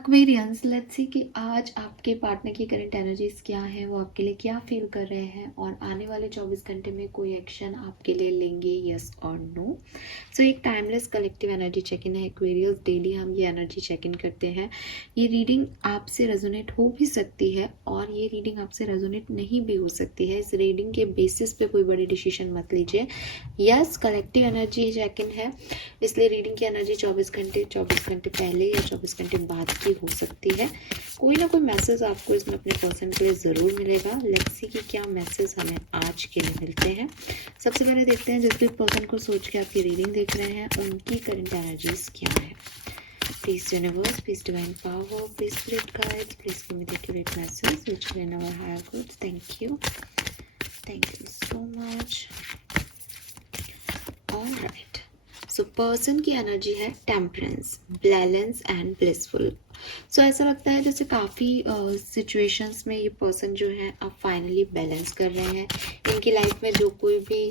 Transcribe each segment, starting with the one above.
Aquarians, let's see कि आज आपके पार्टनर की करंट एनर्जीज क्या है, वो आपके लिए क्या फील कर रहे हैं और आने वाले 24 घंटे में कोई एक्शन आपके लिए लेंगे, यस और नो। सो एक timeless collective energy check in है एक्वेरियंस। डेली हम ये एनर्जी चेक इन करते हैं। ये रीडिंग आपसे रेजोनेट हो भी सकती है और ये रीडिंग आपसे रेजोनेट नहीं भी हो सकती है। इस रीडिंग के बेसिस पे कोई बड़ी डिसीजन मत लीजिए। Yes, collective energy check in है, इसलिए रीडिंग की एनर्जी 24 घंटे पहले या 24 घंटे बाद की हो सकती है। कोई ना कोई मैसेज आपको इसमें अपने पर्सन के लिए ज़रूर मिलेगा। लेट्स सी कि क्या मैसेज हमें आज के लिए मिलते हैं। सबसे पहले देखते हैं जिस भी पर्सन को सोच के आपकी रीडिंग देख रहे हैं उनकी करंट एनर्जीज क्या है। Please universe, please divine power, please spirit guides, please give me the accurate message which will in our higher goods. Thank you so much. Alright, so person की एनर्जी है temperance, balance and blissful. So ऐसा लगता है जैसे काफ़ी situations में ये person जो है अब फाइनली बैलेंस कर रहे हैं। इनकी लाइफ में जो कोई भी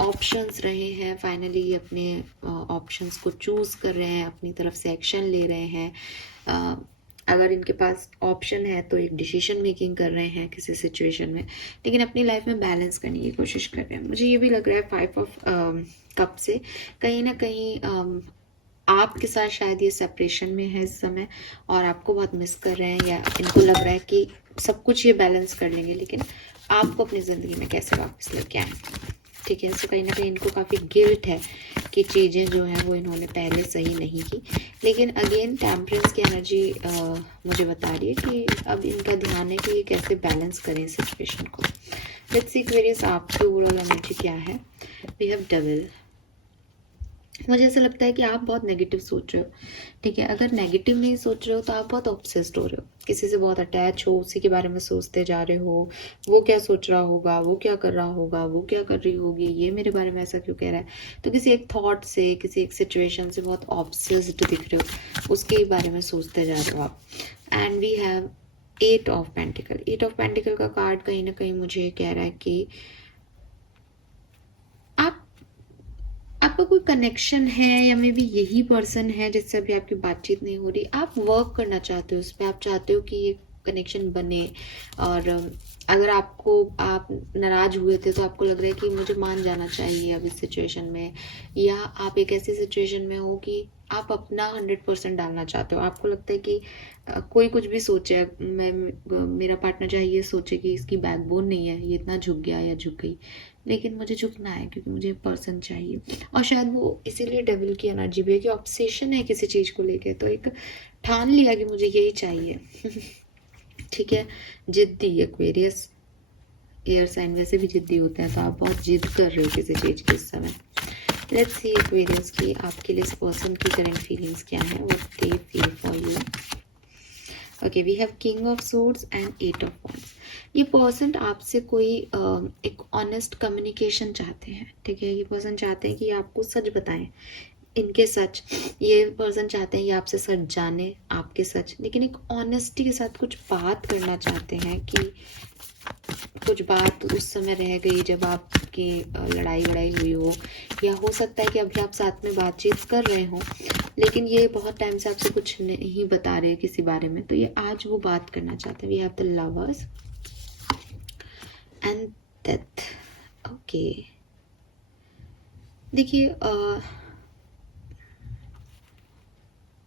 ऑप्शंस रहे हैं, फाइनली अपने ऑप्शंस को चूज़ कर रहे हैं, अपनी तरफ से एक्शन ले रहे हैं। अगर इनके पास ऑप्शन है तो एक डिसीजन मेकिंग कर रहे हैं किसी सिचुएशन में, लेकिन अपनी लाइफ में बैलेंस करने की कोशिश कर रहे हैं। मुझे ये भी लग रहा है 5 ऑफ कप से कहीं ना कहीं आपके साथ शायद ये सेपरेशन में है इस समय और आपको बहुत मिस कर रहे हैं, या इनको लग रहा है कि सब कुछ ये बैलेंस कर लेंगे लेकिन आपको अपनी ज़िंदगी में कैसे वापस लेके आए। ठीक है, सो कहीं ना कहीं इनको काफ़ी गिल्ट है कि चीज़ें जो हैं वो इन्होंने पहले सही नहीं की। लेकिन अगेन टेम्परेंस की एनर्जी मुझे बता रही है कि अब इनका ध्यान है कि ये कैसे बैलेंस करें इस सिचुएशन को। लेट्स सी एक्वेरियस आपकी ओवरऑल एनर्जी क्या है। We have double. मुझे ऐसा लगता है कि आप बहुत नेगेटिव सोच रहे हो। ठीक है, अगर नेगेटिव नहीं सोच रहे हो तो आप बहुत ऑब्सेस्ड हो रहे हो, किसी से बहुत अटैच हो, उसी के बारे में सोचते जा रहे हो। वो क्या सोच रहा होगा, वो क्या कर रहा होगा, वो क्या कर रही होगी, ये मेरे बारे में ऐसा क्यों कह रहा है। तो किसी एक थॉट से, किसी एक सिचुएशन से बहुत ऑब्सेस्ड दिख रहे हो, उसके बारे में सोचते जा रहे हो आप। And we have 8 of pentacle. 8 of pentacle का कार्ड कहीं ना कहीं मुझे कह रहा है कि आपका कोई कनेक्शन है या मे बी यही पर्सन है जिससे अभी आपकी बातचीत नहीं हो रही। आप वर्क करना चाहते हो उस पर, आप चाहते हो कि ये कनेक्शन बने। और अगर आप नाराज हुए थे तो आपको लग रहा है कि मुझे मान जाना चाहिए अब इस सिचुएशन में, या आप एक ऐसी सिचुएशन में हो कि आप अपना 100% डालना चाहते हो। आपको लगता है कि कोई कुछ भी सोचे, मेरा पार्टनर चाहे ये सोचे कि इसकी बैकबोन नहीं है, ये इतना झुक गया या झुक गई, लेकिन मुझे झुकना है क्योंकि मुझे पर्सन चाहिए। और शायद वो इसीलिए डेविल की एनर्जी भी है कि ऑब्सेशन है किसी चीज़ को लेके, तो एक ठान लिया कि मुझे यही चाहिए। ठीक है, जिद्दी एक्वेरियस, एयर साइन वैसे भी जिद्दी होते हैं, तो आप बहुत जिद कर रहे हो किसी चीज़ के इस समय। लेट्स सी एक्वेरियस की आपके लिए इस पर्सन की करंट फीलिंग्स क्या है, what they feel for you. Okay, we have king of swords and 8 of wands. ये पर्सन आपसे कोई एक ऑनेस्ट कम्युनिकेशन चाहते हैं। ठीक है, ये पर्सन चाहते हैं कि आपको सच बताएं, इनके सच। ये पर्सन चाहते हैं ये आपसे सच जाने, आपके सच, लेकिन एक ऑनेस्टी के साथ कुछ बात करना चाहते हैं कि कुछ बात उस समय रह गई जब आपकी लड़ाई वड़ाई हुई हो, या हो सकता है कि अभी आप साथ में बातचीत कर रहे हो लेकिन ये बहुत टाइम से आपसे कुछ नहीं बता रहे किसी बारे में, तो ये आज वो बात करना चाहते हैं। We have the lovers and death. Okay, देखिए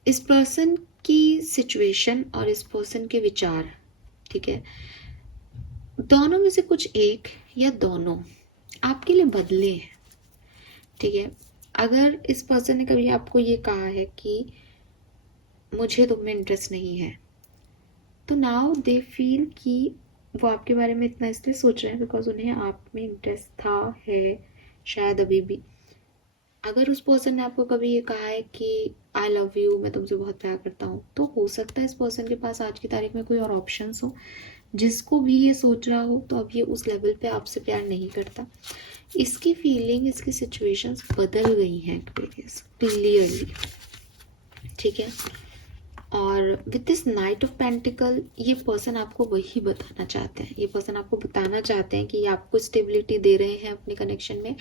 इस पर्सन की सिचुएशन और इस पर्सन के विचार, ठीक है, दोनों में से कुछ एक या दोनों आपके लिए बदले हैं। ठीक है, अगर इस पर्सन ने कभी आपको ये कहा है कि मुझे तुम में इंटरेस्ट नहीं है, तो नाउ दे फील कि वो आपके बारे में इतना इसलिए सोच रहे हैं बिकॉज उन्हें आप में इंटरेस्ट था, है, शायद अभी भी। अगर उस पर्सन ने आपको कभी ये कहा है कि आई लव यू, मैं तुमसे बहुत प्यार करता हूँ, तो हो सकता है इस पर्सन के पास आज की तारीख में कोई और ऑप्शंस हो जिसको भी ये सोच रहा हो, तो अब ये उस लेवल पे आपसे प्यार नहीं करता। इसकी फीलिंग, इसकी सिचुएशंस बदल गई हैं क्लियरली। ठीक है, और with this night of pentacle ये पर्सन आपको वही बताना चाहते हैं, ये पर्सन आपको बताना चाहते हैं कि ये आपको स्टेबिलिटी दे रहे हैं अपने कनेक्शन में,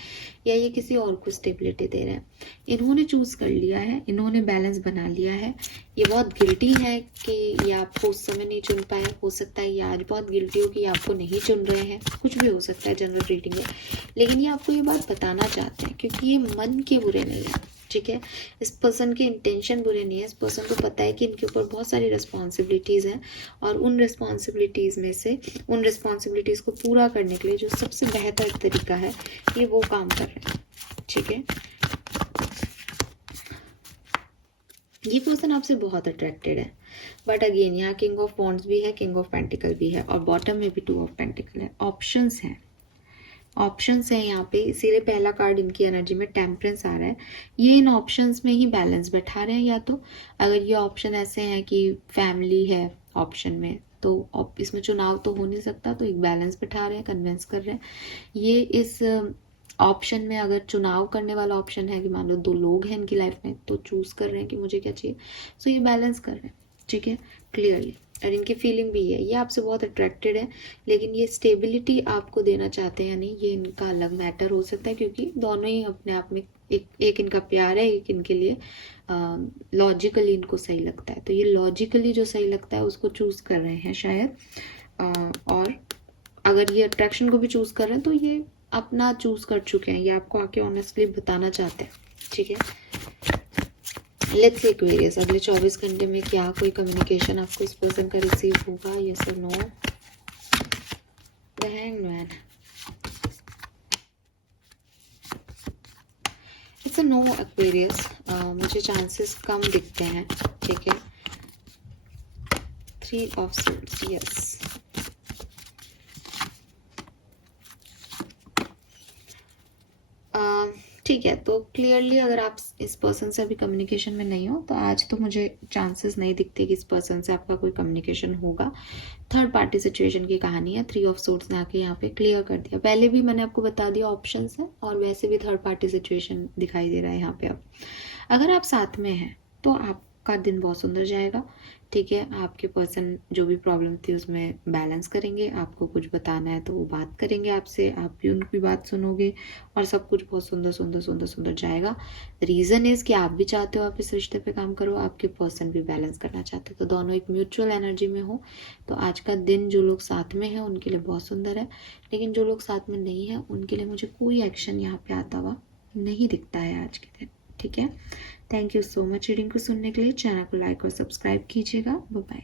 या ये किसी और को स्टेबिलिटी दे रहे हैं। इन्होंने चूज कर लिया है, इन्होंने बैलेंस बना लिया है। ये बहुत गिल्टी है कि ये आपको उस समय नहीं चुन पाए, हो सकता है ये आज बहुत गिल्टी हो कि ये आपको नहीं चुन रहे हैं, कुछ भी हो सकता है जनरल रीडिंग में, लेकिन ये आपको ये बात बताना चाहते हैं क्योंकि ये मन के बुरे नहीं है, ठीक है। इस पर्सन के इंटेंशन बुरे नहीं है, इस पर्सन को पता है कि इनके ऊपर बहुत सारी रिस्पॉन्सिबिलिटीज़ हैं और उन रिस्पॉन्सिबिलिटीज़ में से उन रिस्पॉन्सिबिलिटीज़ को पूरा करने के लिए जो सबसे बेहतर तरीका है ये वो काम कर रहे हैं, ठीक है। ये पर्सन आपसे बहुत अट्रैक्टेड है, बट अगेन यहाँ किंग ऑफ वॉन्ड्स भी है, किंग ऑफ पेंटिकल भी है और बॉटम में भी 2 ऑफ पेंटिकल है। ऑप्शंस हैं, ऑप्शंस हैं यहाँ पे, इसीलिए पहला कार्ड इनकी एनर्जी में टेम्परेंस आ रहा है। ये इन ऑप्शंस में ही बैलेंस बैठा रहे हैं, या तो अगर ये ऑप्शन ऐसे हैं कि फैमिली है ऑप्शन में तो इसमें चुनाव तो हो नहीं सकता, तो एक बैलेंस बैठा रहे हैं, कन्विंस कर रहे हैं। ये इस ऑप्शन में अगर चुनाव करने वाला ऑप्शन है कि मान लो 2 लोग हैं इनकी लाइफ में, तो चूज कर रहे हैं कि मुझे क्या चाहिए, सो ये बैलेंस कर रहे हैं, ठीक है, क्लियरली। और इनकी फीलिंग भी है, ये आपसे बहुत अट्रैक्टेड है, लेकिन ये स्टेबिलिटी आपको देना चाहते हैं या नहीं ये इनका अलग मैटर हो सकता है, क्योंकि दोनों ही अपने आप में एक इनका प्यार है, एक इनके लिए लॉजिकली इनको सही लगता है, तो ये लॉजिकली जो सही लगता है उसको चूज कर रहे हैं शायद। और अगर ये अट्रैक्शन को भी चूज कर रहे हैं तो ये अपना चूज कर चुके हैं, ये आपको आके ऑनेस्टली बताना चाहते हैं, ठीक है। लेट्स सी एक्वेरियस, अगले 24 घंटे में क्या कोई कम्युनिकेशन आपको इस पर्सन का रिसीव होगा, यस और no. The hangman, it's a no Aquarius, मुझे चांसेस कम दिखते हैं, ठीक है। 3 ऑफ सोर्ड्स, यस। ठीक है, तो क्लियरली अगर आप इस पर्सन से अभी कम्युनिकेशन में नहीं हो तो आज तो मुझे चांसेस नहीं दिखते कि इस पर्सन से आपका कोई कम्युनिकेशन होगा। थर्ड पार्टी सिचुएशन की कहानी है, 3 ऑफ सोर्ड्स ने आके यहाँ पे क्लियर कर दिया। पहले भी मैंने आपको बता दिया ऑप्शंस है, और वैसे भी थर्ड पार्टी सिचुएशन दिखाई दे रहा है यहाँ पे। अब अगर आप साथ में हैं तो आपका दिन बहुत सुंदर जाएगा, ठीक है। आपके पर्सन जो भी प्रॉब्लम थी उसमें बैलेंस करेंगे, आपको कुछ बताना है तो वो बात करेंगे आपसे, आप भी उनकी बात सुनोगे और सब कुछ बहुत सुंदर सुंदर सुंदर सुंदर जाएगा। रीज़न इज़ कि आप भी चाहते हो आप इस रिश्ते पे काम करो, आपके पर्सन भी बैलेंस करना चाहते हो, तो दोनों एक म्यूचुअल एनर्जी में हो। तो आज का दिन जो लोग साथ में हैं उनके लिए बहुत सुंदर है, लेकिन जो लोग साथ में नहीं है उनके लिए मुझे कोई एक्शन यहाँ पे आता हुआ नहीं दिखता है आज के दिन, ठीक है। Thank you so much reading को सुनने के लिए। चैनल को लाइक और सब्सक्राइब कीजिएगा। Bye bye.